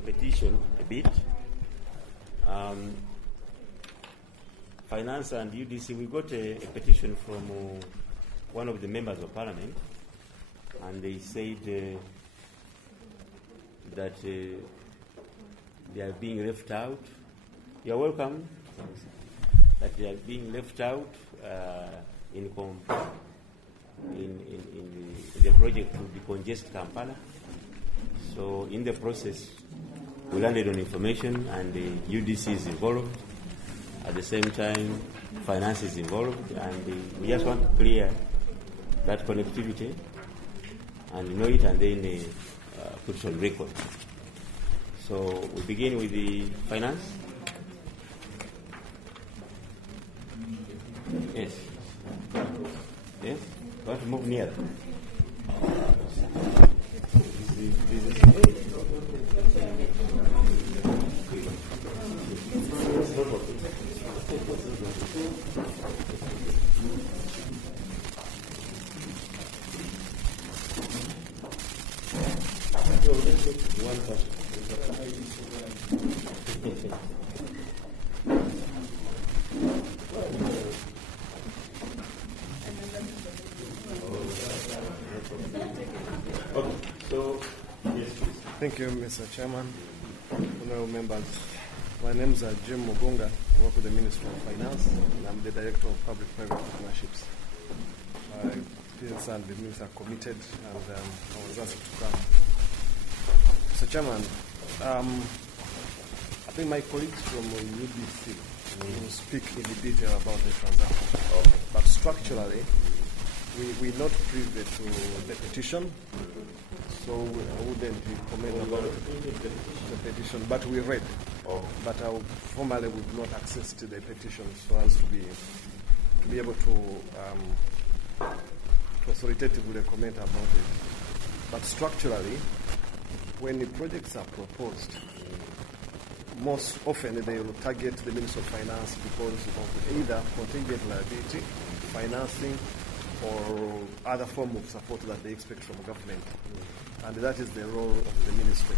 petition a bit. Finance and UDC, we got a petition from one of the members of parliament, and they said that they are being left out. You are welcome. That they are being left out in the project to decongest Kampala. So in the process, we landed on information, and the UDC is involved. At the same time, finance is involved, and we just want to clear that connectivity and know it, and then put it on record. So we begin with the finance. Yes. Yes? You want to move nearer. Thank you, Mr. Chairman. Honorable members, my name is Jim Mugunga. I work with the Ministry of Finance, and I'm the Director of Public-Private Partnerships. And the minister are committed, and I was asked to come. Mr. Chairman, I think my colleagues from UDC will speak in detail about the transaction. Okay. But structurally, we're not privy to the petition, so I wouldn't comment about the petition. But we read. Okay. But formally we've not access to the petition so as to be able to authoritatively comment about it. But structurally, when the projects are proposed, most often they will target the Ministry of Finance because of either contingent liability, financing, or other form of support that they expect from government. And that is the role of the ministry.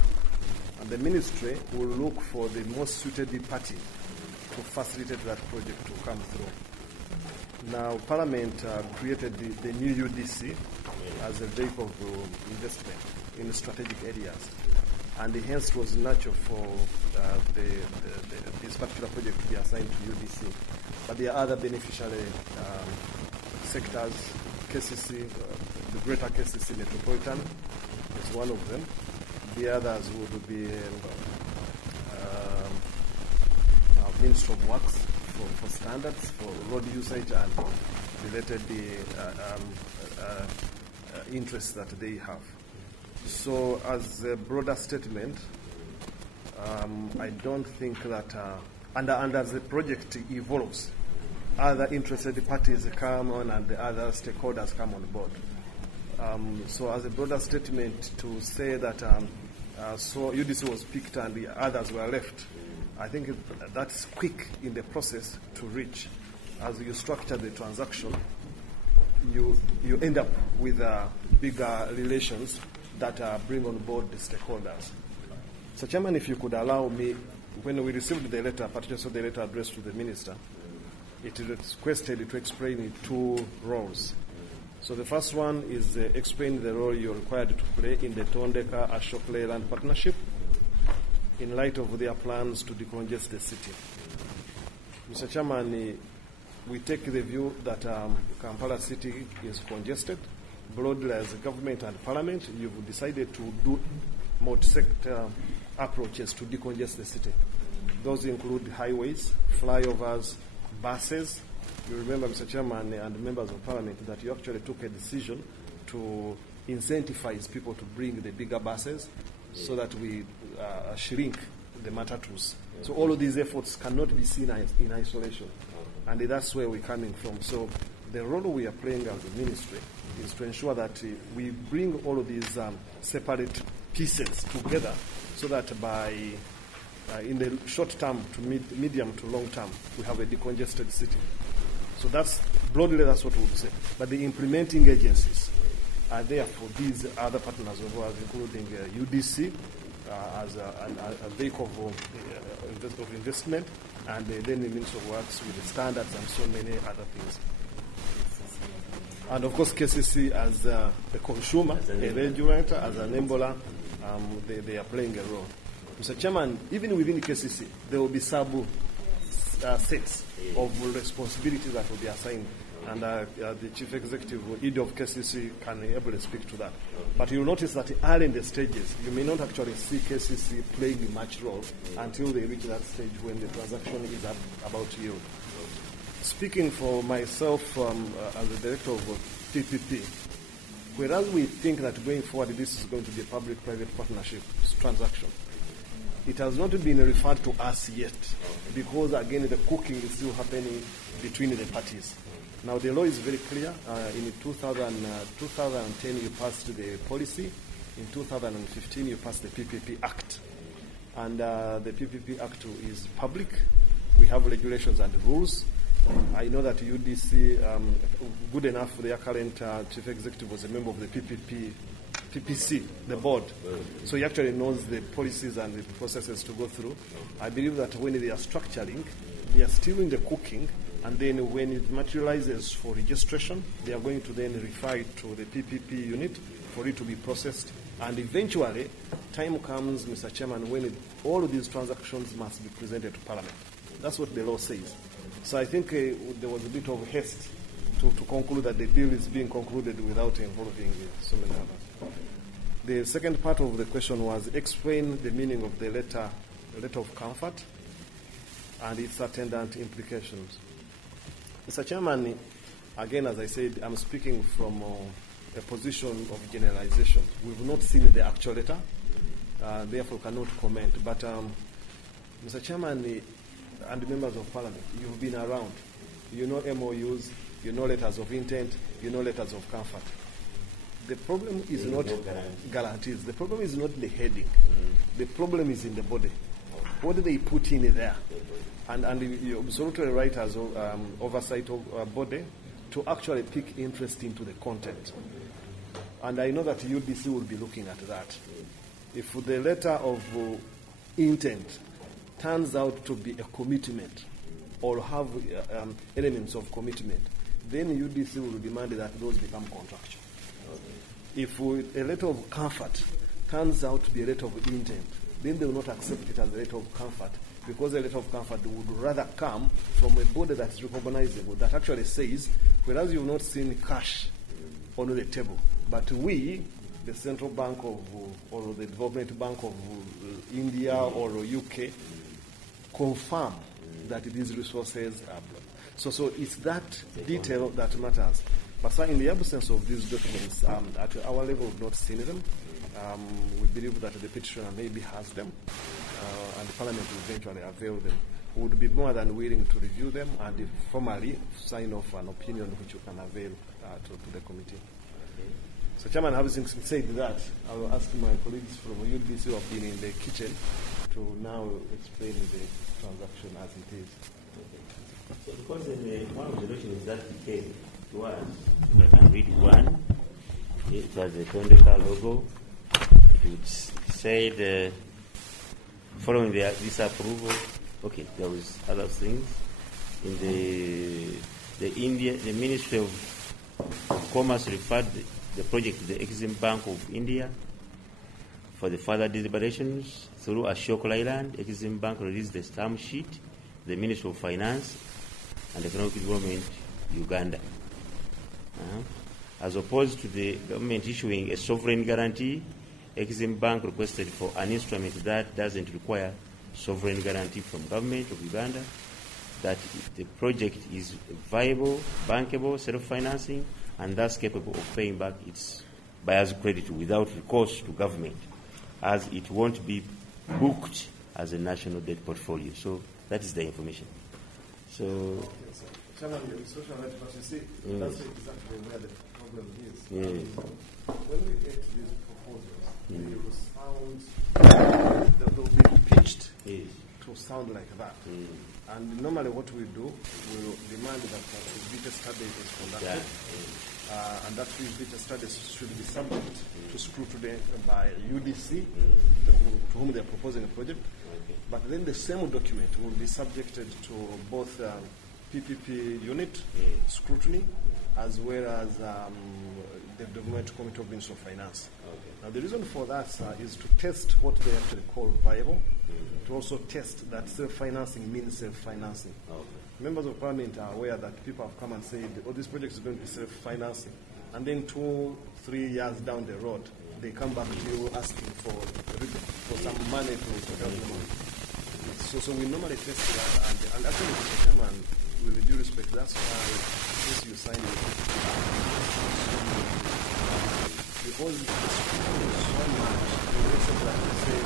And the ministry will look for the most suited party to facilitate that project to come through. Now, Parliament created the new UDC as a vehicle of investment in strategic areas. And hence it was natural for this particular project to be assigned to UDC. But there are other beneficiary sectors. KCC, the greater KCC Metropolitan is one of them. The others would be Ministry of Works for standards, for road usage and related interests that they have. So as a broader statement, I don't think that, and as the project evolves, other interested parties come on and the other stakeholders come on board. So as a broader statement to say that so UDC was picked and the others were left, I think that's quick in the process to reach. As you structure the transaction, you end up with bigger relations that bring on board the stakeholders. So, Chairman, if you could allow me, when we received the letter, particularly the letter addressed to the Minister, it is requested to explain in two roles. So the first one is explain the role you're required to play in the Tondeka Ashokle Land Partnership in light of their plans to decongest the city. Mr. Chairman, we take the view that Kampala city is congested. Broadly, as a government and parliament, you've decided to do multi-sector approaches to decongest the city. Those include highways, flyovers, buses. You remember, Mr. Chairman and members of parliament, that you actually took a decision to incentivize people to bring the bigger buses so that we shrink the matatus. So all of these efforts cannot be seen in isolation. And that's where we're coming from. So the role we are playing as a ministry is to ensure that we bring all of these separate pieces together so that by in the short term to medium to long term, we have a decongested city. So that's broadly that's what we would say. But the implementing agencies are there for these other partners of ours, including UDC, as a vehicle of investment, and then the Ministry of Works with the standards and so many other things. And of course, KCC as a consumer, a regulator, as an enabler, they are playing a role. Mr. Chairman, even within KCC, there will be sets of responsibilities that will be assigned. And the Chief Executive, ED of KCC, can able to speak to that. But you'll notice that early in the stages, you may not actually see KCC playing much role until they reach that stage when the transaction is about to yield. Speaking for myself as the director of PPP, whereas we think that going forward this is going to be a public-private partnership transaction, it has not been referred to us yet because, again, the cooking is still happening between the parties. Now, the law is very clear. In 2010, you passed the policy. In 2015, you passed the PPP Act. And the PPP Act is public. We have regulations and rules. I know that UDC, good enough, their current chief executive was a member of the PPC, the board. So he actually knows the policies and the processes to go through. I believe that when they are structuring, they are still in the cooking, and then when it materializes for registration, they are going to then refer it to the PPP unit for it to be processed. And eventually, time comes, Mr. Chairman, when all of these transactions must be presented to Parliament. That's what the law says. So I think there was a bit of haste to conclude that the bill is being concluded without involving so many others. The second part of the question was explain the meaning of the letter of comfort and its attendant implications. Mr. Chairman, again, as I said, I'm speaking from a position of generalization. We've not seen the actual letter, therefore cannot comment. But Mr. Chairman, and members of Parliament, you've been around. You know MOUs, you know letters of intent, you know letters of comfort. The problem is not guarantees. The problem is not the heading. The problem is in the body. What do they put in there? And you're absolutely right as oversight of body to actually pick interest into the content. And I know that UDC will be looking at that. If the letter of intent turns out to be a commitment or have elements of commitment, then UDC will demand that those become contractual. If a letter of comfort turns out to be a letter of intent, then they will not accept it as a letter of comfort, because a letter of comfort would rather come from a body that is recognizable, that actually says, whereas you've not seen cash on the table, but we, the Central Bank of, or the Development Bank of India or UK, confirm that these resources are blocked. So it's that detail that matters. But sir, in the absence of these documents, at our level we've not seen them. We believe that the petitioner maybe has them, and the Parliament will eventually avail them. We would be more than willing to review them and formally sign off an opinion which you can avail to the committee. So, Chairman, having said that, I will ask my colleagues from UDC who have been in the kitchen to now explain the transaction as it is. So, because one of the documents that became to us, I can read one. It was a Tondeka logo. It said, following this approval, okay, there was other things. In the Ministry of Commerce referred the project to the Exim Bank of India for the further deliberations. Through Ashok Leyland, Exim Bank released the stamp sheet, the Ministry of Finance and Economic Development, Uganda. As opposed to the government issuing a sovereign guarantee, Exim Bank requested for an instrument that doesn't require sovereign guarantee from government of Uganda, that the project is viable, bankable, self-financing, and thus capable of paying back its buyer's credit without recourse to government, as it won't be booked as a national debt portfolio. So that is the information. So, Chairman, but you see, that's exactly where the problem is. Yes. When we get to these proposals, they will sound, they will be pitched to sound like that. And normally what we do, we will demand that a beta study is conducted, and that beta study should be subject to scrutiny by UDC, to whom they are proposing a project. Okay. But then the same document will be subjected to both PPP unit scrutiny as well as the Development Committee of Ministry of Finance. Okay. Now, the reason for that is to test what they actually call viable, to also test that self-financing means self-financing. Okay. Members of Parliament are aware that people have come and said, oh, this project is going to be self-financing. And then 2-3 years down the road, they come back to you asking for some money to help them. So we normally test that. And actually, Mr. Chairman, with due respect, that's why since you signed it, because it's so much, the reason that we say,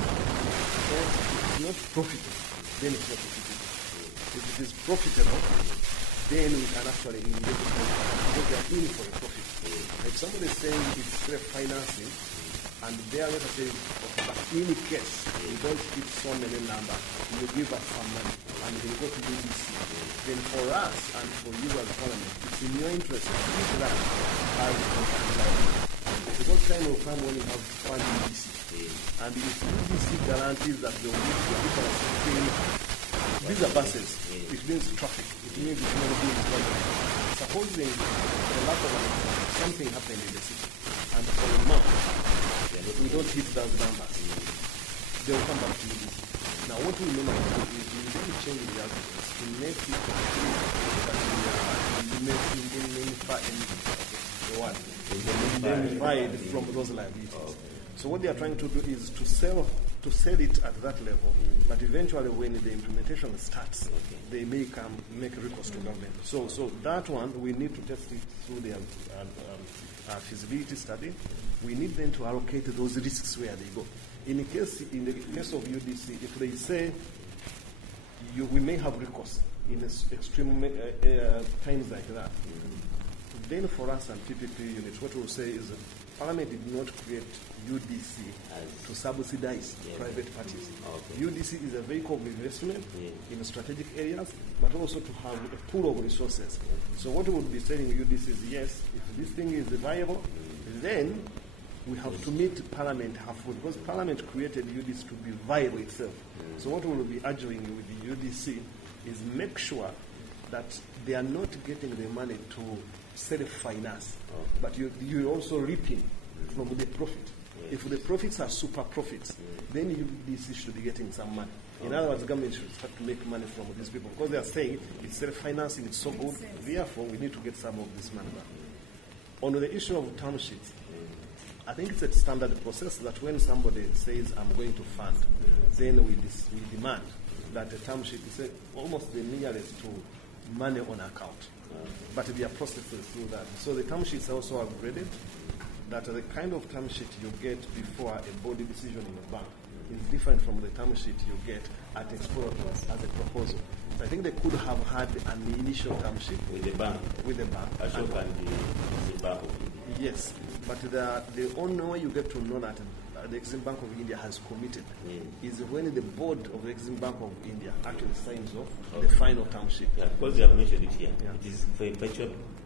if it's not profitable, then it's not profitable. If it is profitable, then we can actually engage in it because they are in for a profit. If somebody is saying it's self-financing, and they are going to say, okay, but in case we don't hit so many numbers, you give us some money, and we go to UDC, then for us and for you as Parliament, it's in your interest to keep that as because time will come when you have fund UDC. And if UDC guarantees that there will be the difference between these are buses, it means traffic, it means it's going to be problem. Supposing the lack of something happened in the city, and for a month, we don't hit those numbers, they will come back to UDC. Now, what we normally do is we then change the arguments to make it indemnified from those liabilities. So what they are trying to do is to sell it at that level, but eventually when the implementation starts, they may make recourse to government. So that one, we need to test it through the feasibility study. We need them to allocate those risks where they go. In the case of UDC, if they say we may have recourse in extreme times like that, then for us and PPP units, what we'll say is that Parliament did not create UDC to subsidize private parties. Okay. UDC is a vehicle of investment in strategic areas, but also to have a pool of resources. So what we would be saying UDC is, yes, if this thing is viable, then we have to meet Parliament halfway, because Parliament created UDC to be viable itself. So what we will be urging with the UDC is make sure that they are not getting the money to self-finance, but you're also reaping from the profit. If the profits are super profits, then UDC should be getting some money. In other words, government should start to make money from these people, because they are saying it's self-financing, it's so good, therefore we need to get some of this money back. On the issue of term sheets, I think it's a standard process that when somebody says, I'm going to fund, then we demand that the term sheet is almost the nearest to money on account. But there are processes through that. So the term sheets also upgraded, that the kind of term sheet you get before a body decision in a bank is different from the term sheet you get at exploratory as a proposal. So I think they could have had an initial term sheet with the bank. Ashok and the Bank of India. Yes, but the only way you get to know that the Exim Bank of India has committed is when the board of the Exim Bank of India actually signs off the final term sheet. Yeah, because they have mentioned it here. Yeah. It is for a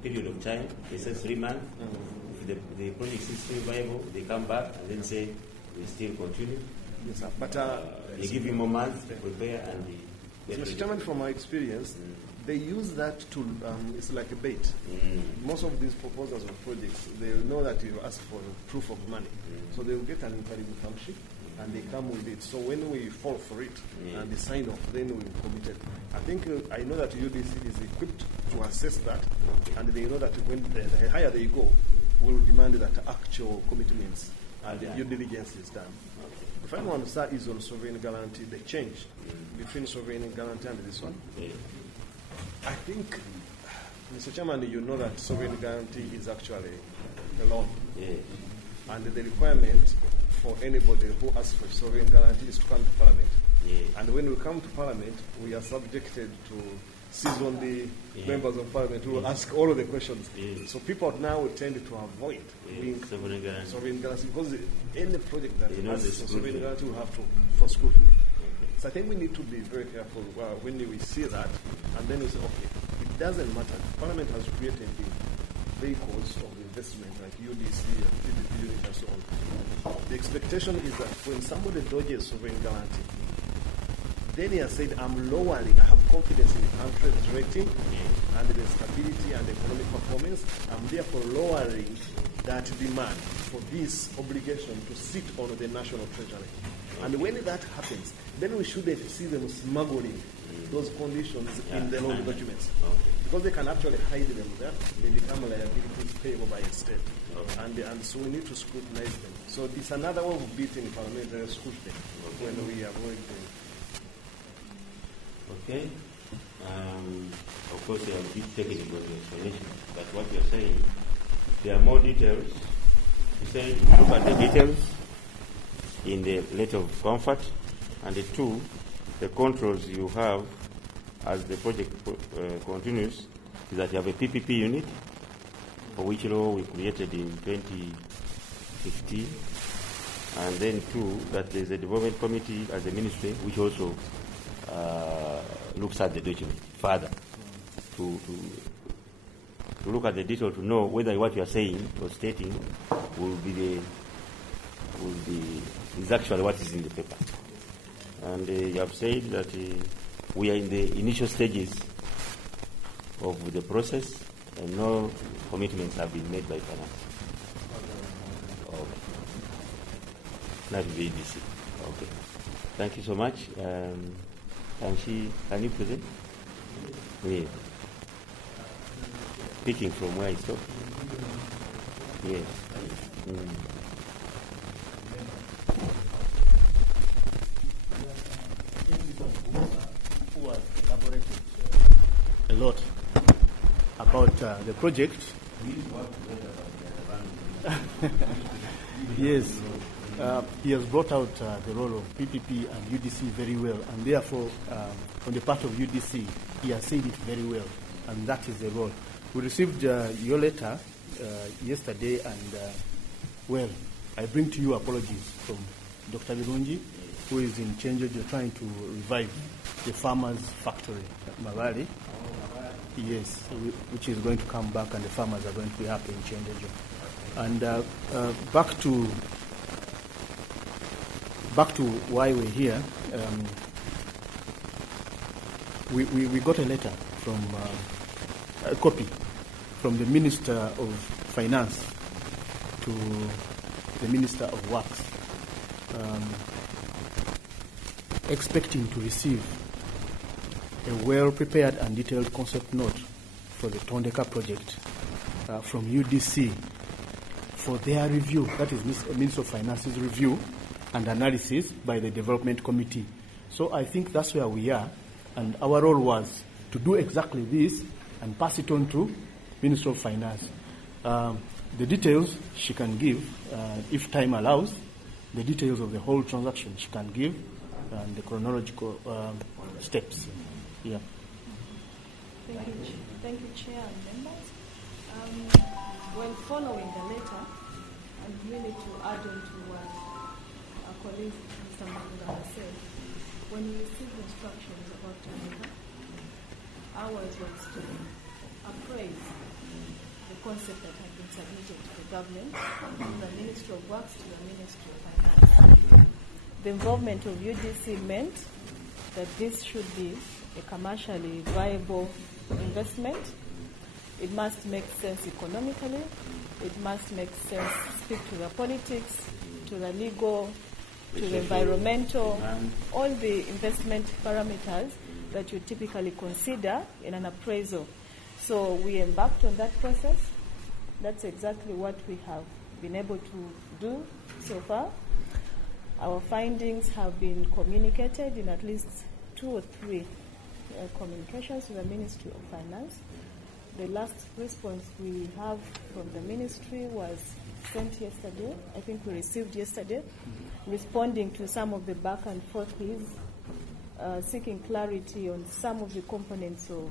period of time. They say 3 months. If the project is still viable, they come back and then say we still continue. Yes, sir. But they give you more months to prepare and Mr. Chairman, from my experience, they use that to, it's like a bait. Most of these proposals of projects, they know that you ask for proof of money. So they will get an interim term sheet and they come with it. So when we fall for it and they sign off, then we commit it. I know that UDC is equipped to assess that, and they know that when the higher they go, we'll demand that actual commitments and the due diligence is done. The final one, sir, is on sovereign guarantee. The change between sovereign guarantee and this one. I think, Mr. Chairman, you know that sovereign guarantee is actually a loan. And the requirement for anybody who asks for sovereign guarantee is to come to Parliament. And when we come to Parliament, we are subjected to seasoned members of Parliament who will ask all of the questions. So people now tend to avoid sovereign guarantee because any project that has sovereign guarantee will have to for scrutiny. So I think we need to be very careful when we see that, and then we say, okay, it doesn't matter. Parliament has created the vehicles of the investment like UDC and PPP unit and so on, the expectation is that when somebody dodges sovereign guarantee, then he has said, I'm lowering, I have confidence in the country's rating and the stability and economic performance. I'm therefore lowering that demand for this obligation to sit on the national treasury. And when that happens, then we shouldn't see them smuggling those conditions in the loan documents. Because they can actually hide them there. They become liabilities payable by a state. And so we need to scrutinize them. So it's another way of beating parliamentary scrutiny when we avoid them. Okay. Of course, they are a bit technical in the explanation, but what you're saying, there are more details. You're saying look at the details in the letter of comfort, and the two, the controls you have as the project continues is that you have a PPP unit, for which law we created in 2015, and then two, that there's a development committee as a ministry which also looks at the document further to look at the detail to know whether what you are saying or stating is actually what is in the paper. And you have said that we are in the initial stages of the process and no commitments have been made by finance. Okay. Not VDC. Okay. Thank you so much. Can you present? Yes. Speaking from where I stopped. Yes. Who has elaborated a lot about the project. Yes. He has brought out the role of PPP and UDC very well, and therefore, on the part of UDC, he has said it very well, and that is the role. We received your letter yesterday, and well, I bring to you apologies from Dr. Birungi, who is in Chenjejo trying to revive the farmers' factory at Mabali. Yes, which is going to come back, and the farmers are going to be happy in Chenjejo. And back to why we're here. We got a letter from a copy from the Minister of Finance to the Minister of Works, expecting to receive a well-prepared and detailed concept note for the Tondeka project from UDC for their review. That is Minister of Finance's review and analysis by the Development Committee. So I think that's where we are, and our role was to do exactly this and pass it on to Minister of Finance. The details she can give, if time allows, the details of the whole transaction she can give, and the chronological steps. Yeah. Thank you, Chair and members. When following the letter, and really to add on to what our colleague Mr. Magula said, when we received instructions about Tondeka, ours was to appraise the concept that had been submitted to the government, from the Ministry of Works to the Ministry of Finance. The involvement of UDC meant that this should be a commercially viable investment. It must make sense economically. It must make sense, speak to the politics, to the legal, to the environmental, all the investment parameters that you typically consider in an appraisal. So we embarked on that process. That's exactly what we have been able to do so far. Our findings have been communicated in at least 2 or 3 communications to the Ministry of Finance. The last response we have from the ministry was sent yesterday. I think we received yesterday, responding to some of the back and forth, seeking clarity on some of the components of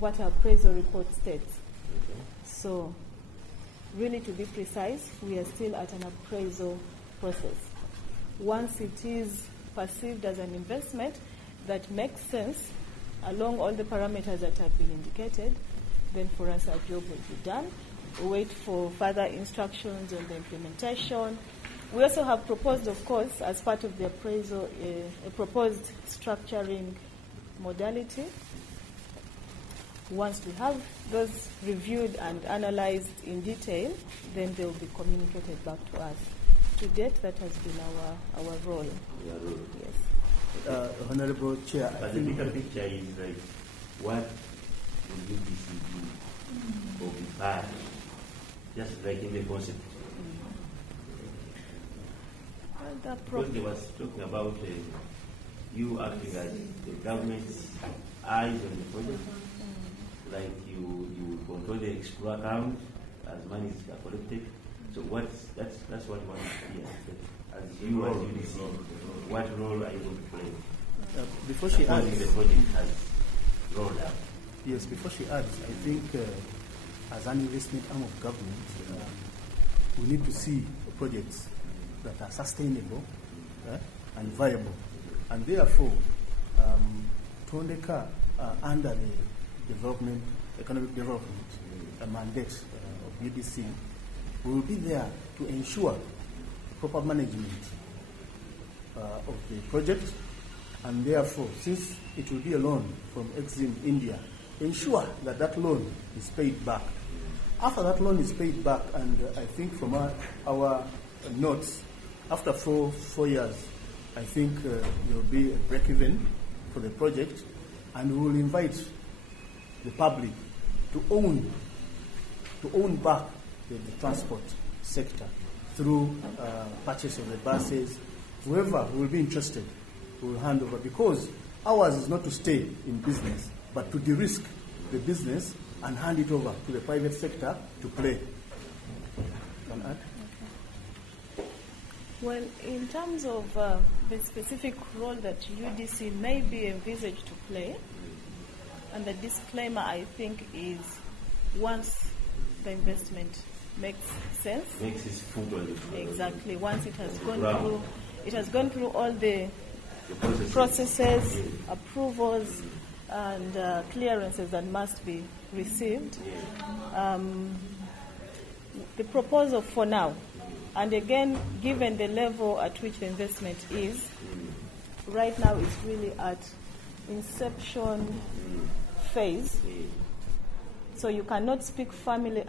what our appraisal report states. So, really to be precise, we are still at an appraisal process. Once it is perceived as an investment that makes sense along all the parameters that have been indicated, then for us our job will be done. wait for further instructions on the implementation. We also have proposed, of course, as part of the appraisal, a proposed structuring modality. Once we have those reviewed and analyzed in detail, then they will be communicated back to us. To date, that has been our role. Yes. Honorable Chair, but the bigger picture is like, what will UDC do or be bad, just like in the concept? Because they was talking about you acting as the government's eyes on the project, like you control the escrow account as money is collected. So that's what one hear. As you as UDC, what role are you going to play? Before she adds, the project has rolled out. Yes, before she adds, I think as an investment arm of government, we need to see projects that are sustainable and viable. And therefore, Tondeka, under the economic development mandate of UDC, we will be there to ensure proper management of the project, and therefore, since it will be a loan from Exim India, ensure that that loan is paid back. After that loan is paid back, and I think from our notes, after four years, I think there will be a break-even for the project, and we will invite the public to own back the transport sector through purchase of the buses. Whoever will be interested will hand over, because ours is not to stay in business, but to de-risk the business and hand it over to the private sector to play. Can I add? Well, in terms of the specific role that UDC may be envisaged to play, and the disclaimer, I think, is once the investment makes sense. Makes its foot on the floor. Exactly. Once it has gone through all the processes, approvals, and clearances that must be received. The proposal for now, and again, given the level at which the investment is, right now it's really at inception phase. So you cannot speak family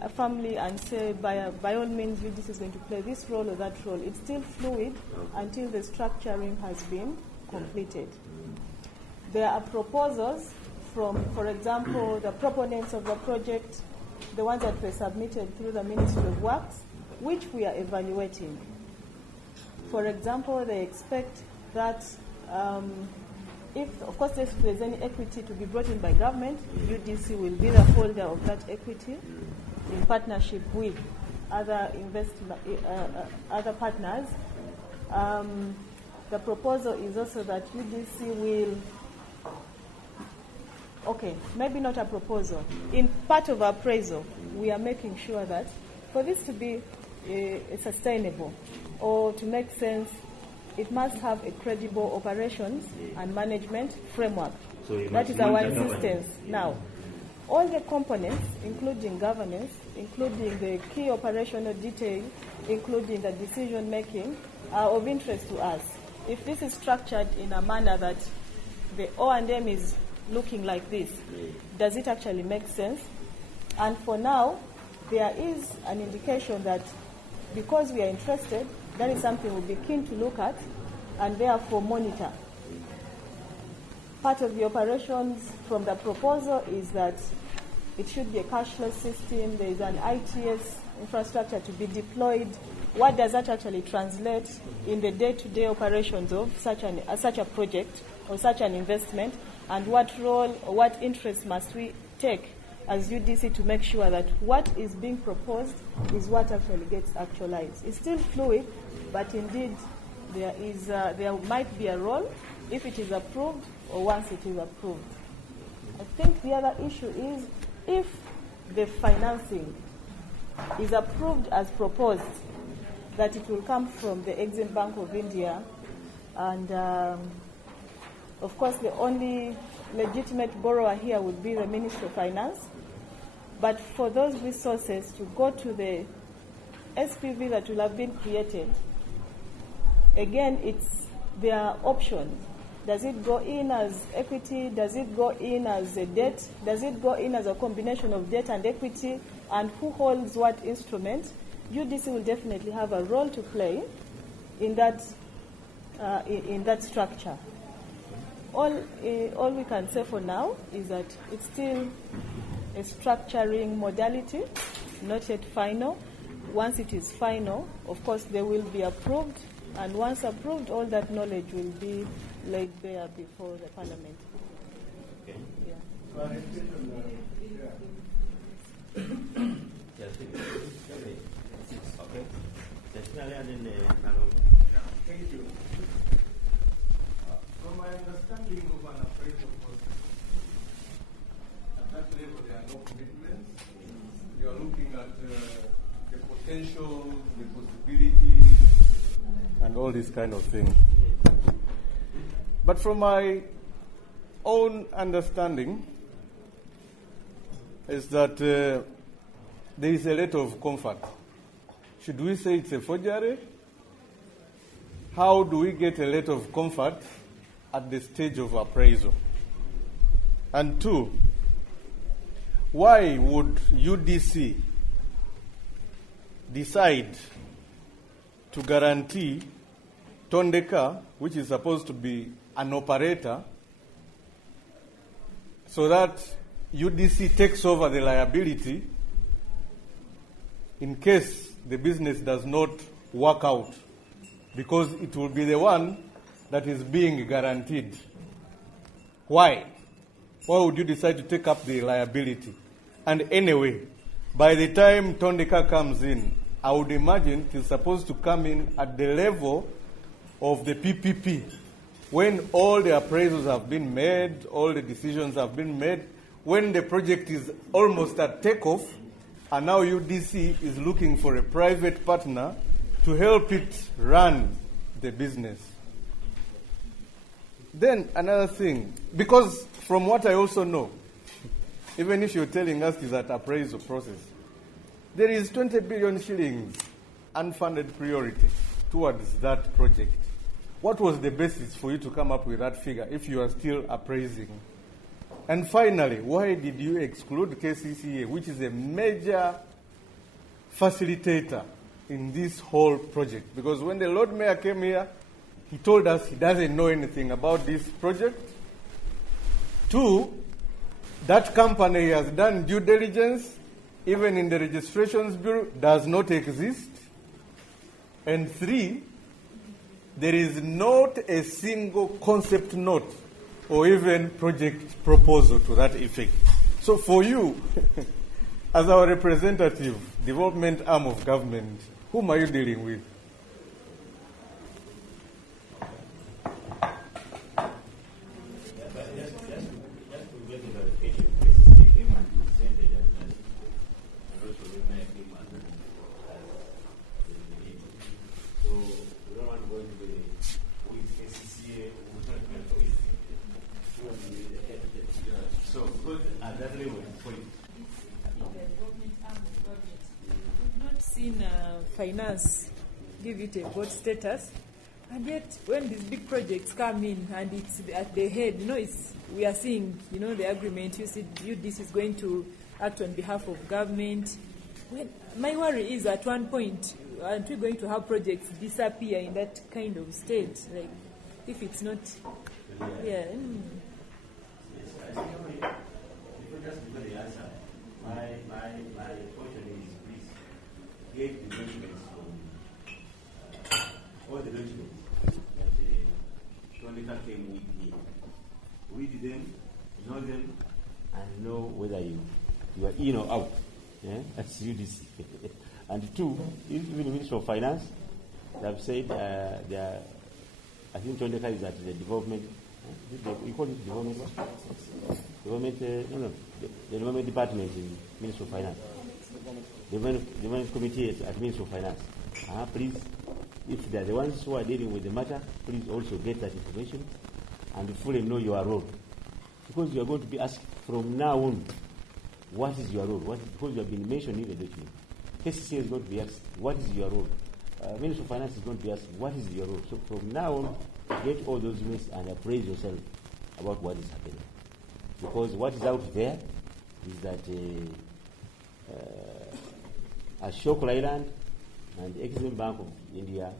and say by all means UDC is going to play this role or that role. It's still fluid until the structuring has been completed. There are proposals from, for example, the proponents of the project, the ones that were submitted through the Ministry of Works, which we are evaluating. For example, they expect that if there's any equity to be brought in by government, UDC will be the holder of that equity in partnership with other partners. The proposal is also that UDC will, maybe not a proposal. In part of our appraisal, we are making sure that for this to be sustainable or to make sense, it must have a credible operations and management framework. So that is our insistence. Now, all the components, including governance, including the key operational detail, including the decision making, are of interest to us. If this is structured in a manner that the O&M is looking like this, does it actually make sense? And for now, there is an indication that because we are interested, that is something we'll be keen to look at and therefore monitor. Part of the operations from the proposal is that it should be a cashless system. There is an ITS infrastructure to be deployed. What does that actually translate in the day-to-day operations of such a project or such an investment? And what role or what interest must we take as UDC to make sure that what is being proposed is what actually gets actualized? It's still fluid, but indeed there might be a role if it is approved or once it is approved. I think the other issue is if the financing is approved as proposed, that it will come from the Exim Bank of India, and of course the only legitimate borrower here would be the Ministry of Finance. But for those resources to go to the SPV that will have been created, again, there are options. Does it go in as equity? Does it go in as a debt? Does it go in as a combination of debt and equity? And who holds what instrument? UDC will definitely have a role to play in that structure. All we can say for now is that it's still a structuring modality, not yet final. Once it is final, of course, they will be approved, and once approved, all that knowledge will be laid bare before the Parliament. Okay. Yeah. Okay. Thank you. From my understanding of an appraisal process, at that level there are no commitments. You are looking at the potential, the possibilities, and all these kind of things. But from my own understanding is that there is a lot of comfort. Should we say it's a forgery? How do we get a lot of comfort at the stage of appraisal? And two, why would UDC decide to guarantee Tondeka, which is supposed to be an operator, so that UDC takes over the liability in case the business does not work out, because it will be the one that is being guaranteed? Why? Why would you decide to take up the liability? And anyway, by the time Tondeka comes in, I would imagine it is supposed to come in at the level of the PPP, when all the appraisals have been made, all the decisions have been made, when the project is almost at takeoff, and now UDC is looking for a private partner to help it run the business. Then another thing, because from what I also know, even if you're telling us it's an appraisal process, there is 20 billion shillings unfunded priority towards that project. What was the basis for you to come up with that figure if you are still appraising? And finally, why did you exclude KCCA, which is a major facilitator in this whole project? Because when the Lord Mayor came here, he told us he doesn't know anything about this project. Two, that company has done due diligence, even in the registrations bureau, does not exist. And three, there is not a single concept note or even project proposal to that effect. So for you, as our representative, development arm of government, whom are you dealing with? Finance give it a board status, and yet when these big projects come in and it's at the head, we are seeing, the agreement. You see, this is going to act on behalf of government. My worry is at one point, aren't we going to have projects disappear in that kind of state? Like, if it's not, yeah. My question is, please get the documents from all the documents that Tondeka came with here. Read them, know them, and know whether you are in or out. Yeah? That's UDC. And two, even the Ministry of Finance, they have said I think Tondeka is at the development. We call it development. The development department in Ministry of Finance. The development committee at Ministry of Finance. Please, if they are the ones who are dealing with the matter, please also get that information and fully know your role, because you are going to be asked from now on what is your role? Because you have been mentioned in the document. KCC is going to be asked, what is your role? Ministry of Finance is going to be asked, what is your role? So from now on, get all those documents and appraise yourself about what is happening. Because what is out there is that Ashok Leyland and the Exim Bank of India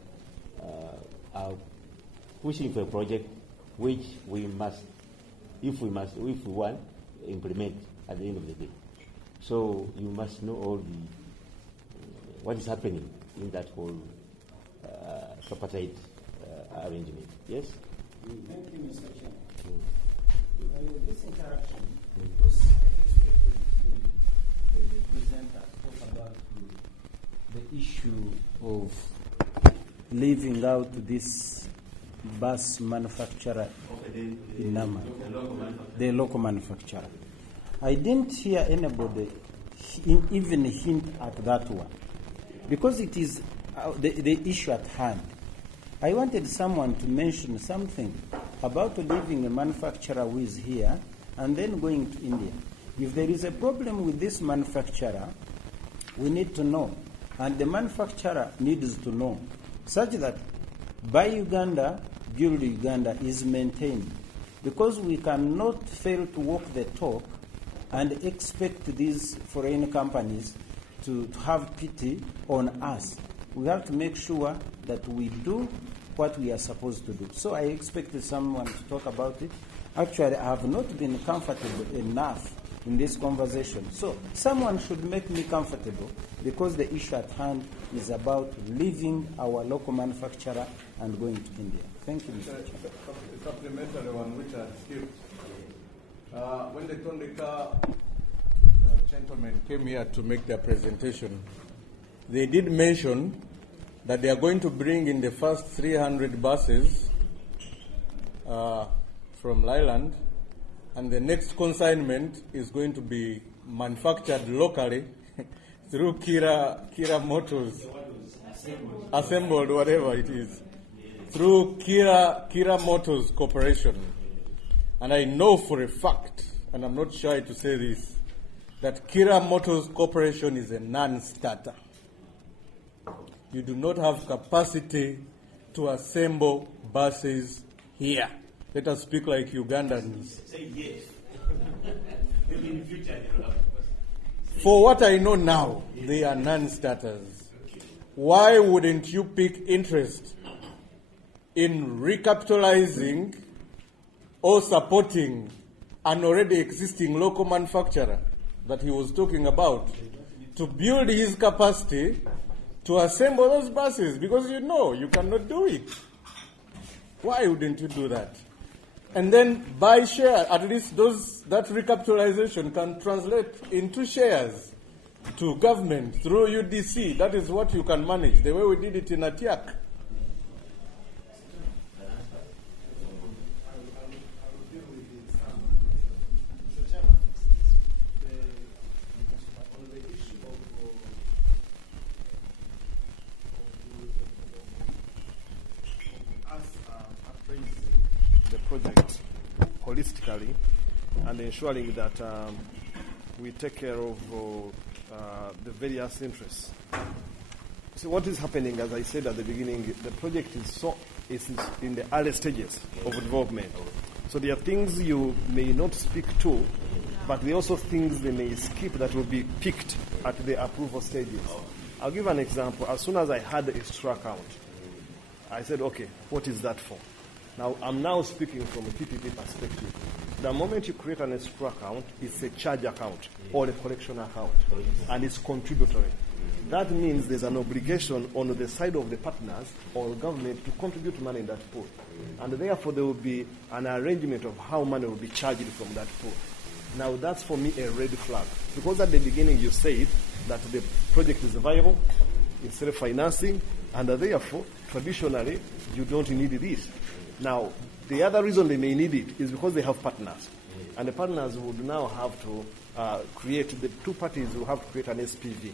are pushing for a project which we must, if we want, implement at the end of the day. So you must know all what is happening in that whole tripartite arrangement. Yes? Thank you, Mr. Chairman. This interaction, because I expected the presenter to talk about the issue of leaving out this bus manufacturer in Nama, the local manufacturer. I didn't hear anybody even hint at that one, because it is the issue at hand. I wanted someone to mention something about leaving a manufacturer who is here and then going to India. If there is a problem with this manufacturer, we need to know, and the manufacturer needs to know, such that Buy Uganda, Build Uganda is maintained, because we cannot fail to walk the talk and expect these foreign companies to have pity on us. We have to make sure that we do what we are supposed to do. So I expected someone to talk about it. Actually, I have not been comfortable enough in this conversation. So someone should make me comfortable, because the issue at hand is about leaving our local manufacturer and going to India. Thank you, Mr. Chairman. A supplementary one which I skipped. When the Tondeka gentlemen came here to make their presentation, they did mention that they are going to bring in the first 300 buses from Leyland, and the next consignment is going to be manufactured locally through Kira Motors, assembled, whatever it is, through Kira Motors Corporation. And I know for a fact, and I'm not shy to say this, that Kira Motors Corporation is a non-starter. You do not have capacity to assemble buses here. Let us speak like Ugandans. Say yes. In the future, For what I know now, they are non-starters. Why wouldn't you pick interest in recapitalizing or supporting an already existing local manufacturer that he was talking about to build his capacity to assemble those buses? Because you know you cannot do it. Why wouldn't you do that? And then buy share, at least that recapitalization can translate into shares to government through UDC. That is what you can manage, the way we did it in Atiak. Project holistically and ensuring that we take care of the various interests. So what is happening, as I said at the beginning, the project is in the early stages of development. So there are things you may not speak to, but there are also things they may skip that will be picked at the approval stages. I'll give an example. As soon as I had the extra account, I said, okay, what is that for? Now, I'm now speaking from a PPP perspective. The moment you create an escrow account, it's a charge account or a collection account, and it's contributory. That means there's an obligation on the side of the partners or government to contribute money in that pool. And therefore, there will be an arrangement of how money will be charged from that pool. Now, that's for me a red flag. Because at the beginning you said that the project is viable, it's self-financing, and therefore, traditionally, you don't need this. Now, the other reason they may need it is because they have partners. And the partners would now have to the two parties will have to create an SPV,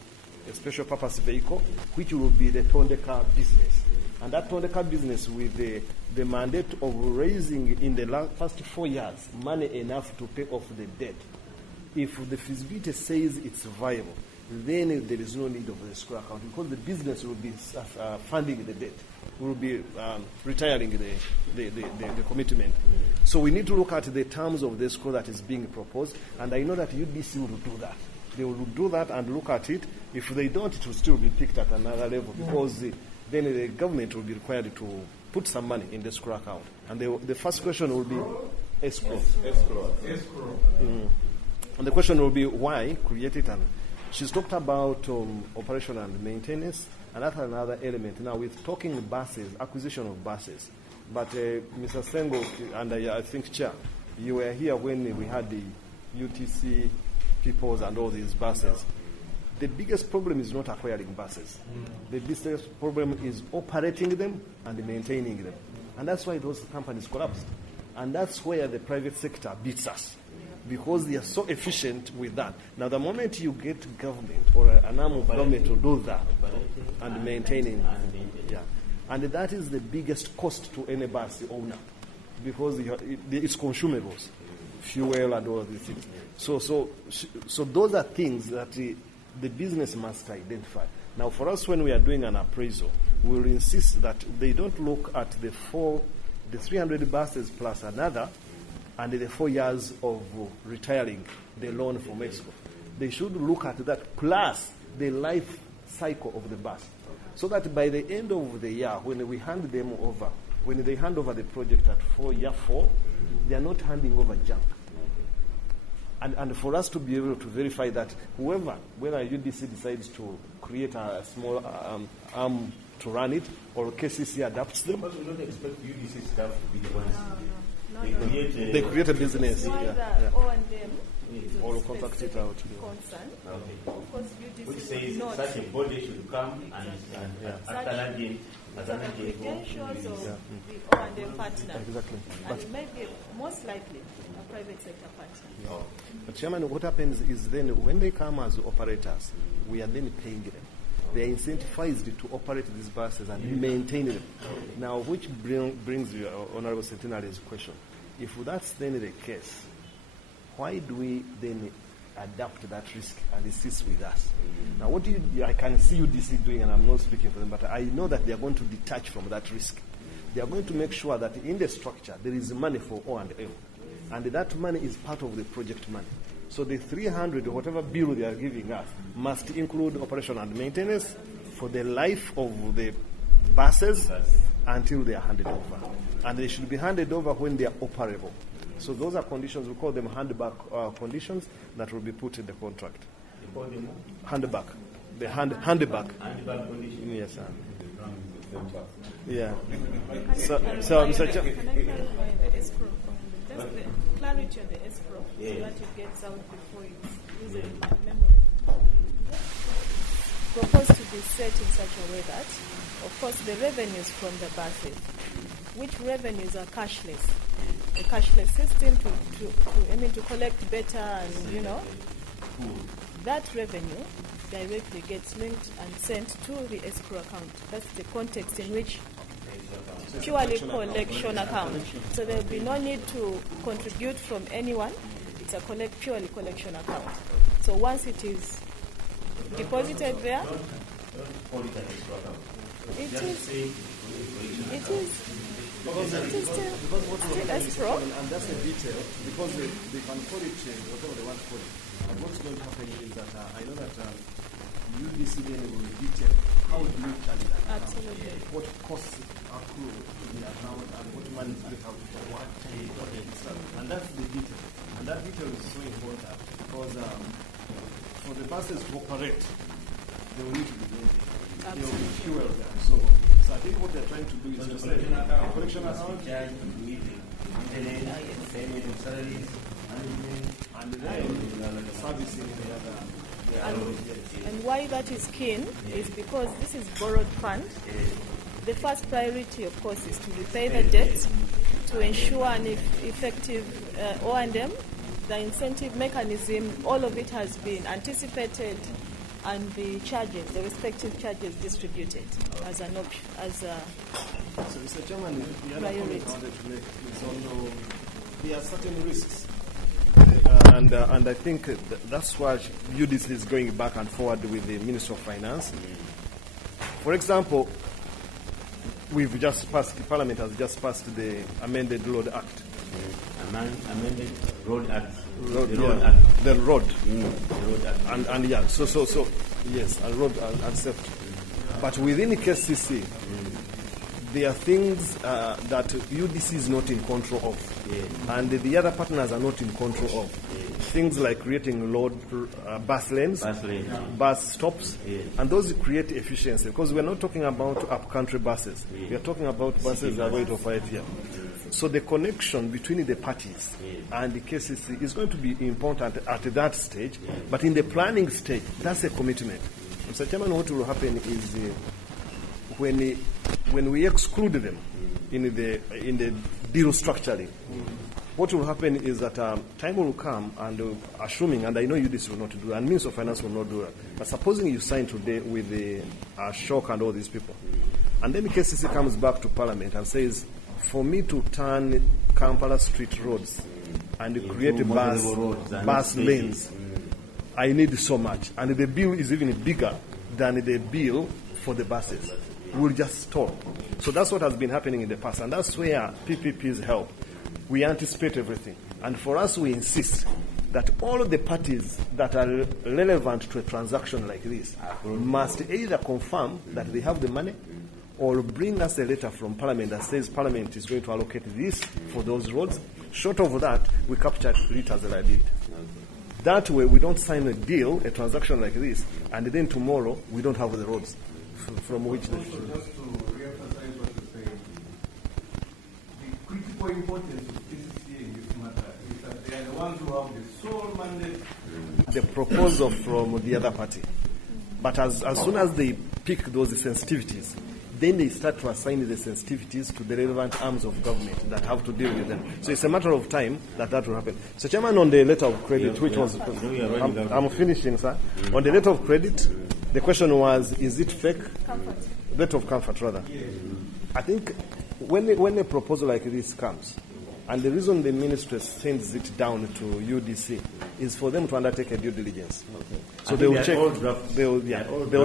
a special purpose vehicle, which will be the Tondeka business. And that Tondeka business with the mandate of raising in the first 4 years money enough to pay off the debt. if the feasibility says it's viable, then there is no need of the escrow account because the business will be funding the debt, will be retiring the commitment. So we need to look at the terms of the escrow that is being proposed, and I know that UDC will do that. They will do that and look at it. If they don't, it will still be picked at another level because then the government will be required to put some money in the escrow account. And the first question will be escrow. And the question will be why create it. And she's talked about operation and maintenance, and that's another element. Now, we're talking buses, acquisition of buses. But Mr. Sengo, and I think Chair, you were here when we had the UTC peoples and all these buses. The biggest problem is not acquiring buses. The biggest problem is operating them and maintaining them. And that's why those companies collapsed. And that's where the private sector beats us, because they are so efficient with that. Now, the moment you get government or an arm of government to do that and maintaining, and that is the biggest cost to any bus owner, because it's consumables, fuel and all of these things. So those are things that the business must identify. Now, for us, when we are doing an appraisal, we will insist that they don't look at the 300 buses plus another, and the 4 years of retiring the loan from Mexico. They should look at that plus the life cycle of the bus, so that by the end of the year, when we hand them over, when they hand over the project at year 4, they are not handing over junk. And for us to be able to verify that whether UDC decides to create a small arm to run it, or KCC adapts them. But we don't expect UDC staff to be the ones. No. They create a business. Why the O&M is Or of contract it specific out. concern. Okay. Of course, UDC Which would says not such a body should come and after landing, the credentials of Yeah. the O&M partner. Exactly. And maybe, most likely, a private sector partner. But Chairman, what happens is then when they come as operators, we are then paying them. They are incentivized to operate these buses and maintain them. Now, which brings you, Honorable Centenary's question. If that's then the case, why do we then adapt that risk and it sits with us? Now, what I can see UDC doing, and I'm not speaking for them, but I know that they are going to detach from that risk. They are going to make sure that in the structure there is money for O&M, and that money is part of the project money. So the 300, whatever bill they are giving us, must include operation and maintenance for the life of the buses until they are handed over. And they should be handed over when they are operable. So those are conditions, we call them handback conditions, that will be put in the contract. You call them Handback. The handback. handback condition? Yes, sir. Yeah. So Mr. Chair. Can I clarify the escrow? Just the clarity of the escrow, so that it gets out before it's used in my memory. Proposed to be set in such a way that, of course, the revenues from the buses, which revenues are cashless, a cashless system to collect better, and that revenue directly gets linked and sent to the escrow account. That's the context in which purely collection account. So there will be no need to contribute from anyone. It's a purely collection account. So once it is deposited there, it is still escrow. And that's the detail, because they can call it whatever they want to call it. And what's going to happen is that I know that UDC then will detail how do you charge that account, Absolutely. what costs accrue to the account, and what money do you have for what time, what they start. And that's the detail. And that detail is so important because for the buses to operate, they will need to be maintained. They will be fuel there. So I think what they're trying to do is just like a collection account, payment of salaries, and then servicing the other. And why that is keen is because this is borrowed fund. The first priority, of course, is to repay the debt, to ensure an effective O&M. The incentive mechanism, all of it has been anticipated, and the charges, the respective charges, distributed as an option, as a So, Mr. Chairman, the other priority. comment I wanted to make is on there are certain risks and I think that's why UDC is going back and forward with the Minister of Finance. For example, Parliament has just passed the Amended Road Act. Amended Road Act. The road. The Road Act. And yeah, so yes, a road accept. But within the KCC, there are things that UDC is not in control of, and the other partners are not in control of. Things like creating bus lanes, bus stops, and those create efficiency, because we're not talking about up-country buses. We are talking about buses that are going to operate here. So the connection between the parties and the KCC is going to be important at that stage, but in the planning stage, that's a commitment. Mr. Chairman, what will happen is when we exclude them in the deal structuring, what will happen is that time will come, and assuming, and I know UDC will not do, and Minister of Finance will not do that, but supposing you sign today with the Shock and all these people, and then the KCC comes back to Parliament and says, for me to turn Kampala street roads and create bus lanes, I need so much. And the bill is even bigger than the bill for the buses. We'll just stop. So that's what has been happening in the past. And that's where PPPs help. We anticipate everything. And for us, we insist that all of the parties that are relevant to a transaction like this must either confirm that they have the money or bring us a letter from Parliament that says Parliament is going to allocate this for those roads. Short of that, we capture it as a liability. That way, we don't sign a deal, a transaction like this, and then tomorrow we don't have the roads from which the... Just to re-emphasize what you're saying, the critical importance of PCCA in this matter is that they are the ones who have the sole mandate. The proposal from the other party. But as soon as they pick those sensitivities, then they start to assign the sensitivities to the relevant arms of government that have to deal with them. So it's a matter of time that will happen. So, Chairman, on the letter of credit, which was... I'm finishing, sir. On the letter of credit, the question was, is it fake? Comfort. Letter of comfort, rather. I think when a proposal like this comes, and the reason the ministry sends it down to UDC is for them to undertake a due diligence. So they will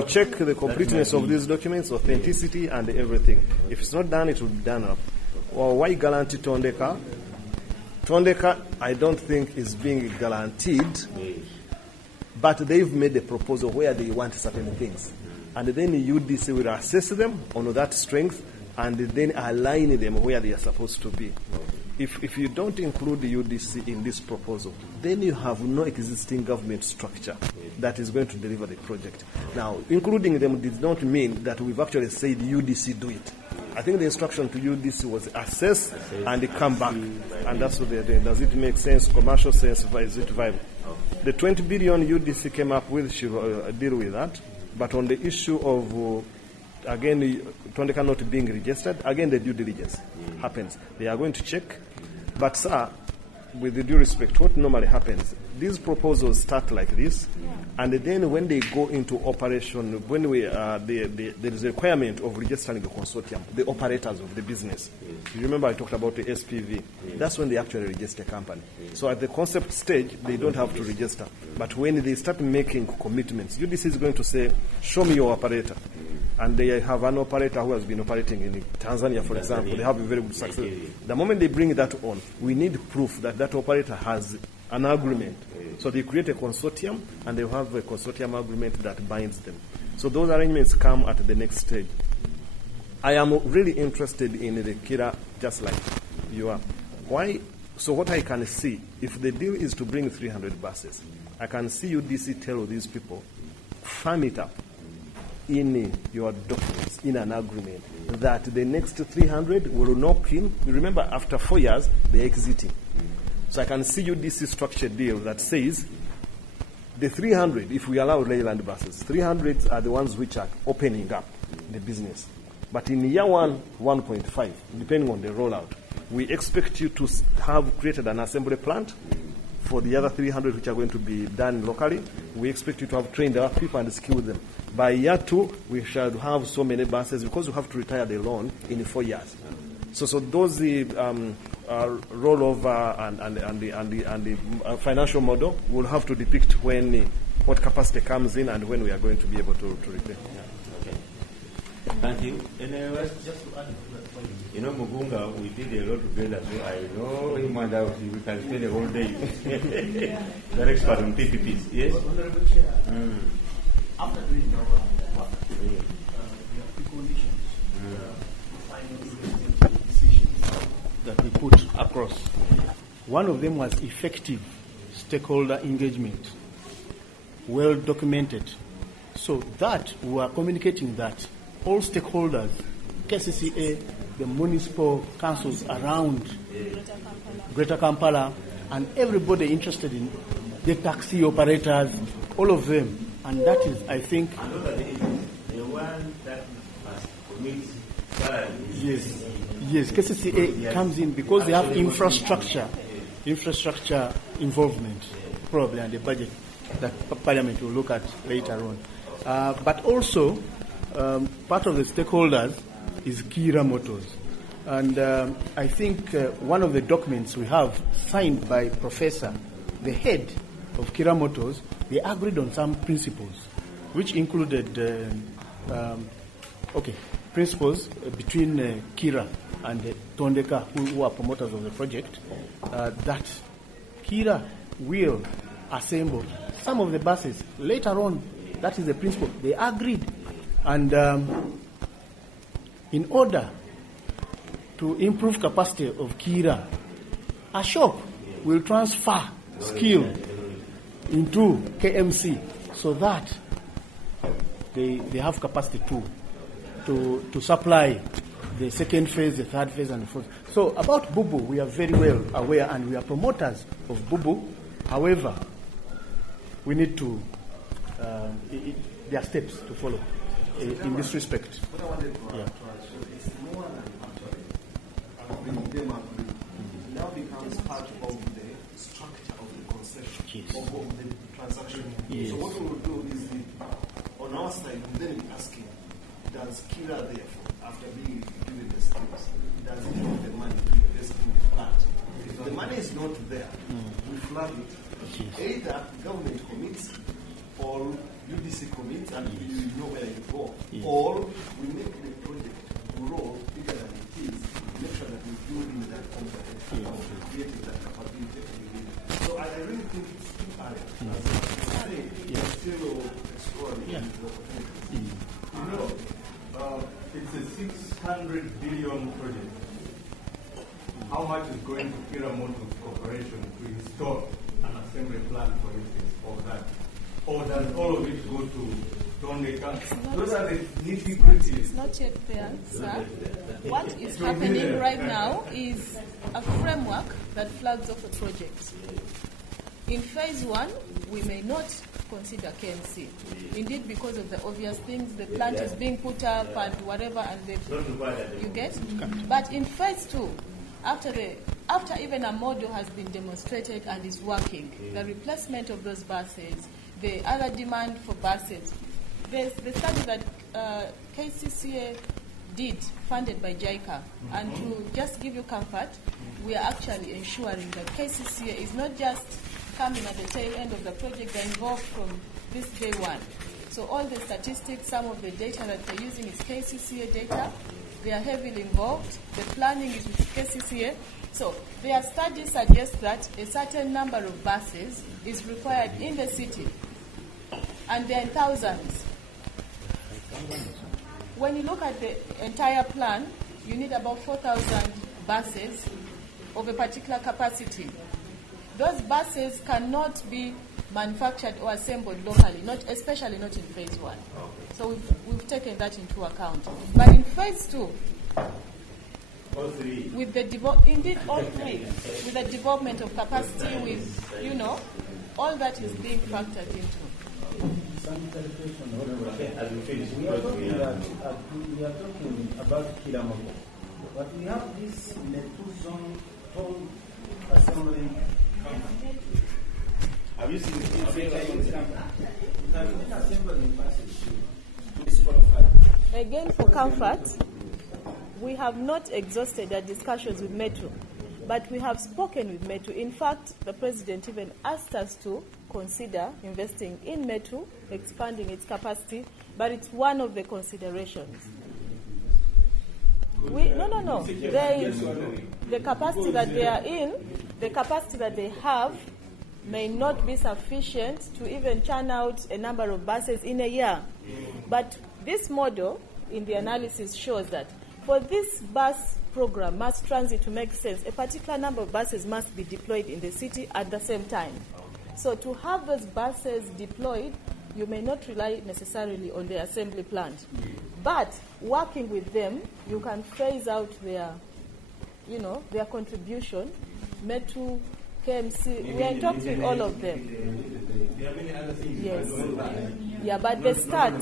check the completeness of these documents, authenticity, and everything. If it's not done, it will be done up. Well, why guarantee Tondeka? Tondeka, I don't think is being guaranteed, but they've made a proposal where they want certain things, and then the UDC will assess them on that strength, and then align them where they are supposed to be. If you don't include the UDC in this proposal, then you have no existing government structure that is going to deliver the project. Now, including them did not mean that we've actually said UDC do it. I think the instruction to UDC was assess and come back. And that's what they're doing. Does it make sense? Commercial sense? Is it viable? The 20 billion UDC came up with should deal with that. But on the issue of again, Tondeka not being registered, again the due diligence happens. They are going to check. But, sir, with the due respect, what normally happens, these proposals start like this, and then when they go into operation, when there is a requirement of registering the consortium, the operators of the business. You remember I talked about the SPV. That's when they actually register a company. So at the concept stage, they don't have to register. But when they start making commitments, UDC is going to say, show me your operator. And they have an operator who has been operating in Tanzania, for example. They have a very good success. The moment they bring that on, we need proof that that operator has an agreement. So they create a consortium, and they have a consortium agreement that binds them. So those arrangements come at the next stage. I am really interested in the Kira, just like you are. Why? So what I can see, if the deal is to bring 300 buses, I can see UDC tell these people, firm it up in your documents, in an agreement, that the next 300 will knock in. Remember, after 4 years, they're exiting. So I can see UDC structured deal that says the 300, if we allow Leyland buses, 300 are the ones which are opening up the business. But in year 1.5, depending on the rollout, we expect you to have created an assembly plant for the other 300 which are going to be done locally. We expect you to have trained our people and skilled them. By year 2, we shall have so many buses because we have to retire the loan in 4 years. So those rollover and the financial model will have to depict when what capacity comes in and when we are going to be able to repay. Yeah. Okay. Thank you. And just to add to that point, you know, Mugunga, we did a lot together, so I know him and out. We can spend a whole day. They're expert on PPPs. Yes. Honorable Chair, after doing our work, we have preconditions, final decisions that we put across. One of them was effective stakeholder engagement, well documented. So that we are communicating that all stakeholders, KCCA, the municipal councils around Greater Kampala, and everybody interested in the taxi operators, all of them. And that is, I think, the one that must commit salary. Yes, KCCA comes in because they have infrastructure involvement, probably, and the budget that Parliament will look at later on. But also, part of the stakeholders is Kira Motors. And I think one of the documents we have signed by Professor, the head of Kira Motors, they agreed on some principles, which included principles between Kira and Tondeka, who are promoters of the project, that Kira will assemble some of the buses. Later on, that is the principle. They agreed. And in order to improve capacity of Kira, a shop will transfer skill into KMC so that they have capacity to supply the second phase, the third phase, and the fourth. So about Bubu, we are very well aware, and we are promoters of Bubu. However, we need to, there are steps to follow in this respect. What I wanted to add is more than actually them agree. It now becomes part of the structure of the concession, of the transaction. Yes. So what we will do is, on our side, we then be asking, does Kira therefore, after being given the steps, does it have the money to invest in the plant? If the money is not there, we flag it. Either government commits or UDC commits and we know where you go, or we make the project grow bigger than it is, make sure that we build in that component of creating that capability. So I really think it's two areas. We're still exploring the opportunities. You know, it's a 600 billion project. How much is going to Kira Motors Corporation to install an assembly plant, for instance, of that? Or does all of it go to Tondeka? Those are the nitty-gritty. It's not yet there, sir. What is happening right now is a framework that flags off a project. In phase one, we may not consider KMC. Indeed, because of the obvious things, the plant is being put up and whatever, and you get. But in phase two, after even a model has been demonstrated and is working, the replacement of those buses, the other demand for buses, there's the study that KCCA did, funded by JICA, and to just give you comfort, we are actually ensuring that KCCA is not just coming at the tail end of the project, they're involved from this day one. So all the statistics, some of the data that they're using is KCCA data. They are heavily involved. The planning is with KCCA. So their studies suggest that a certain number of buses is required in the city, and they're in thousands. When you look at the entire plan, you need about 4,000 buses of a particular capacity. Those buses cannot be manufactured or assembled locally, especially not in phase one. So we've taken that into account. But in phase two, all three. With the indeed all three, with the development of capacity, with all that is being factored into. Some clarification. As we finish, We are talking about Kira Motors, but we have this two-zone toll assembly. have you seen it? Again, for comfort, we have not exhausted our discussions with Metro. But we have spoken with Metu. In fact, the President even asked us to consider investing in Metu, expanding its capacity, but it's one of the considerations. No. The capacity that they are in, the capacity that they have may not be sufficient to even churn out a number of buses in a year. But this model in the analysis shows that for this bus program, mass transit, to make sense, a particular number of buses must be deployed in the city at the same time. So to have those buses deployed, you may not rely necessarily on the assembly plant. But working with them, you can phase out their contribution. Metu, KMC, we are in talks with all of them. There are many other things. Yes. Yeah, but they start.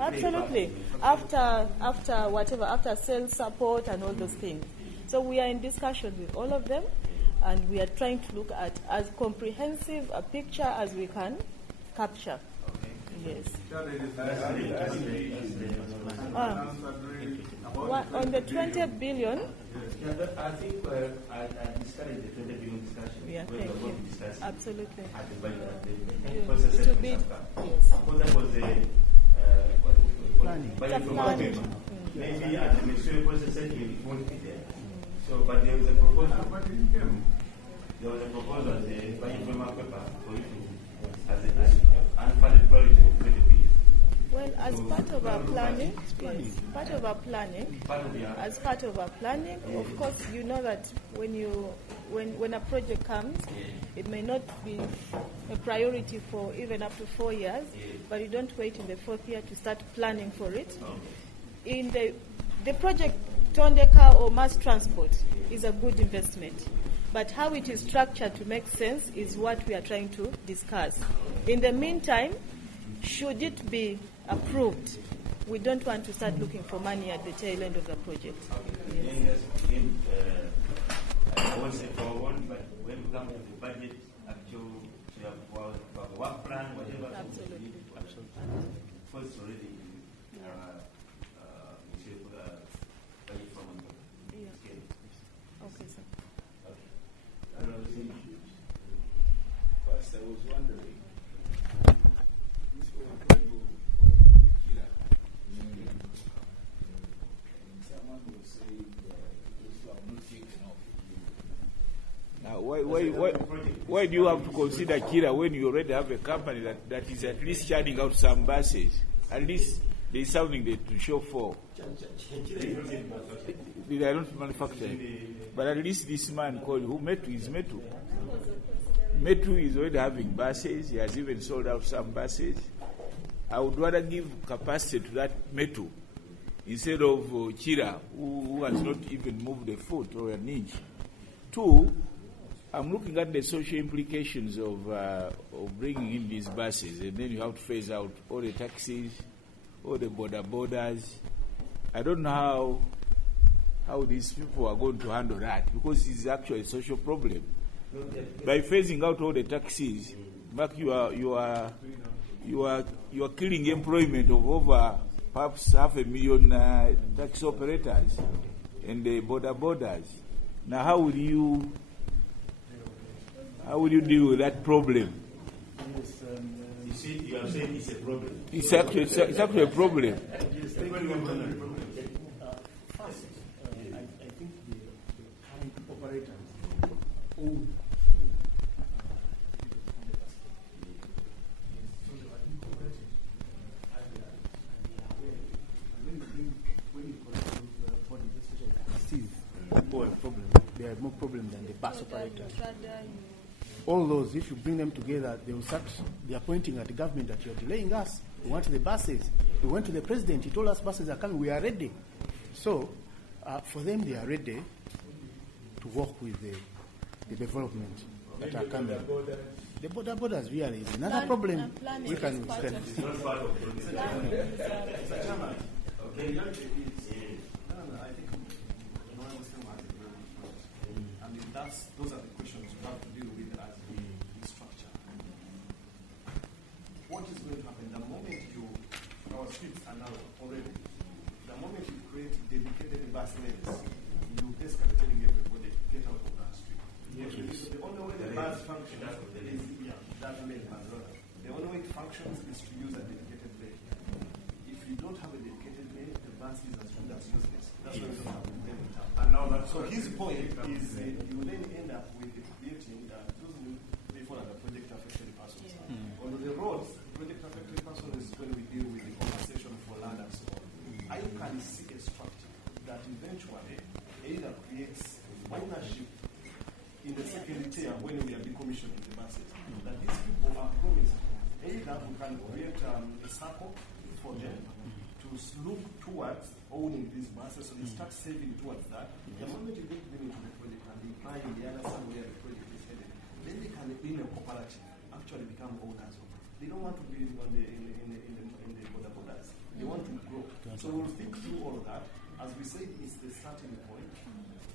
Absolutely. After sales support and all those things. So we are in discussion with all of them, and we are trying to look at as comprehensive a picture as we can capture. Yes. On the 20 billion. I think I discouraged the 20 billion discussion. Yeah, thank you. Absolutely. At the budget, To bid, yes. Because that was the budget from government. Maybe at the ministerial process, it won't be there. So, but there was a proposal. There was a proposal as a budget framework paper for it to, as an unfunded project of 20 billion. Well, as part of our planning, as part of our planning, of course, you know that when a project comes, it may not be a priority for even up to 4 years, but you don't wait in the 4th year to start planning for it. In the project Tondeka or mass transport is a good investment, but how it is structured to make sense is what we are trying to discuss. In the meantime, should it be approved, we don't want to start looking for money at the tail end of the project. Yes. I won't say forward, but when we come to the budget, actual to have a work plan, whatever. Absolutely. First already we should put a budget from on the scale. Okay, sir. First, I was wondering. Now, why do you have to consider Kira when you already have a company that is at least churning out some buses? At least there is something to show for. They are not manufacturing. But at least this man called, who Metu is Metu. Metu is already having buses. He has even sold out some buses. I would rather give capacity to that Metu instead of Kira, who has not even moved a foot or an inch. Two, I'm looking at the social implications of bringing in these buses, and then you have to phase out all the taxis, all the borders. I don't know how these people are going to handle that, because it's actually a social problem. By phasing out all the taxis, Mark, you are killing employment of over perhaps 500,000 taxi operators and the borders. Now, how will you deal with that problem? You see, you are saying it's a problem. It's actually a problem. First, I think the current operators own they have more problem than the bus operators. All those, if you bring them together, they are pointing at the government that you're delaying us. We want the buses. We went to the president. He told us buses are coming. We are ready. So, for them, they are ready to work with the development that are coming. The borders really is another problem. We can withstand. It's not part of the okay. Those are the questions you have to deal with as the structure. What is going to happen the moment our streets are now already, the moment you create dedicated bus lanes, you basically telling everybody get out of that street. The only way the bus functions is, that main bus. The only way it functions is to use a dedicated lane. If you don't have a dedicated lane, the bus is as good as useless. That's why we don't have a lane in town. And now so his point is you then end up with creating those will fall under project affected persons. On the roads, project affected person is going to deal with the compensation for land and so on. I can see a structure that eventually either creates ownership in the second tier when we are decommissioning the buses. That these people are promised either we can create a circle for them to look towards owning these buses, so they start saving towards that. The moment you get them into the project and they buy in the other side where the project is headed, then they can, in a cooperative, actually become owners. They don't want to be on in the borders. They want to grow. So we'll think through all of that. As we said, it's the starting point.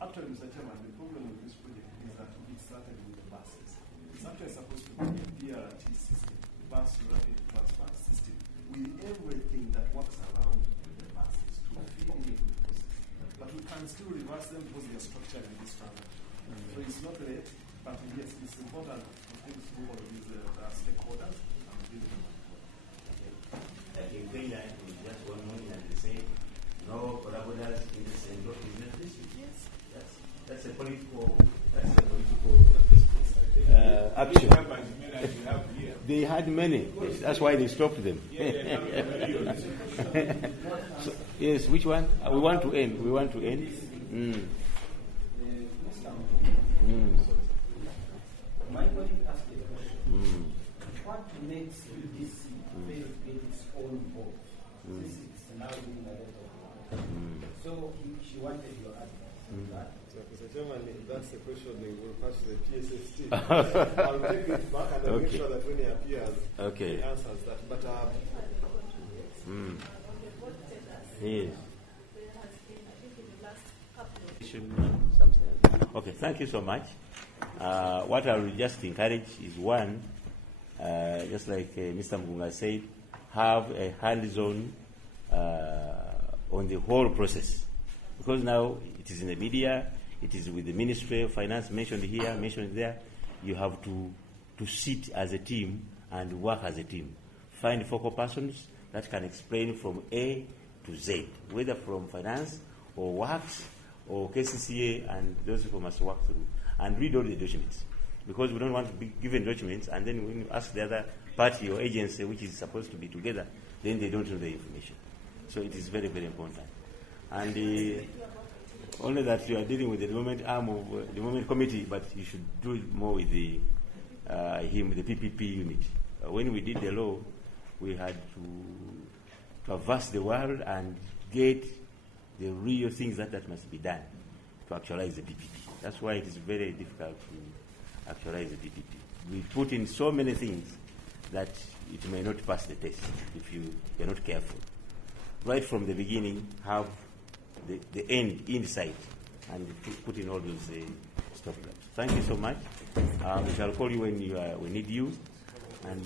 Actually, Mr. Chairman, the problem with this project is that it started with the buses. It's actually supposed to be a BRT system, bus rapid transfer system, with everything that works around the buses to feed into the process. But we can still reverse them because they are structured in this transaction. So it's not late, but yes, it's important to think through all of these stakeholders and deal with them. Like in Kenya, we just one morning and they say, no collaborators in the same business district. Yes. That's a political action. They had many. That's why they stopped them. So, yes, which one? We want to end. My colleague asked a question. What makes UDC fail to get its own vote? Since it's now being a lot of So she wanted your advice on that. Mr. Chairman, that's the question we will pass to the PSST. I'll take it back and I'll make sure that when he appears, he answers that. But yes. Okay, thank you so much. What I will just encourage is one, just like Mr. Mgunga said, have a hands-on on the whole process. Because now it is in the media, it is with the Ministry of Finance mentioned here, mentioned there. You have to sit as a team and work as a team. Find focal persons that can explain from A to Z, whether from finance or works or KCCA, and those people must work through. And read all the documents. Because we don't want to be given documents, and then when you ask the other party or agency which is supposed to be together, then they don't know the information. So it is very, very important. And only that you are dealing with the development arm of the development committee, but you should do it more with the the PPP unit. When we did the law, we had to traverse the world and get the real things that must be done to actualize the PPP. That's why it is very difficult to actualize the PPP. We put in so many things that it may not pass the test if you're not careful. Right from the beginning, have the end in sight and put in all those stop gaps. Thank you so much. We shall call you when we need you. And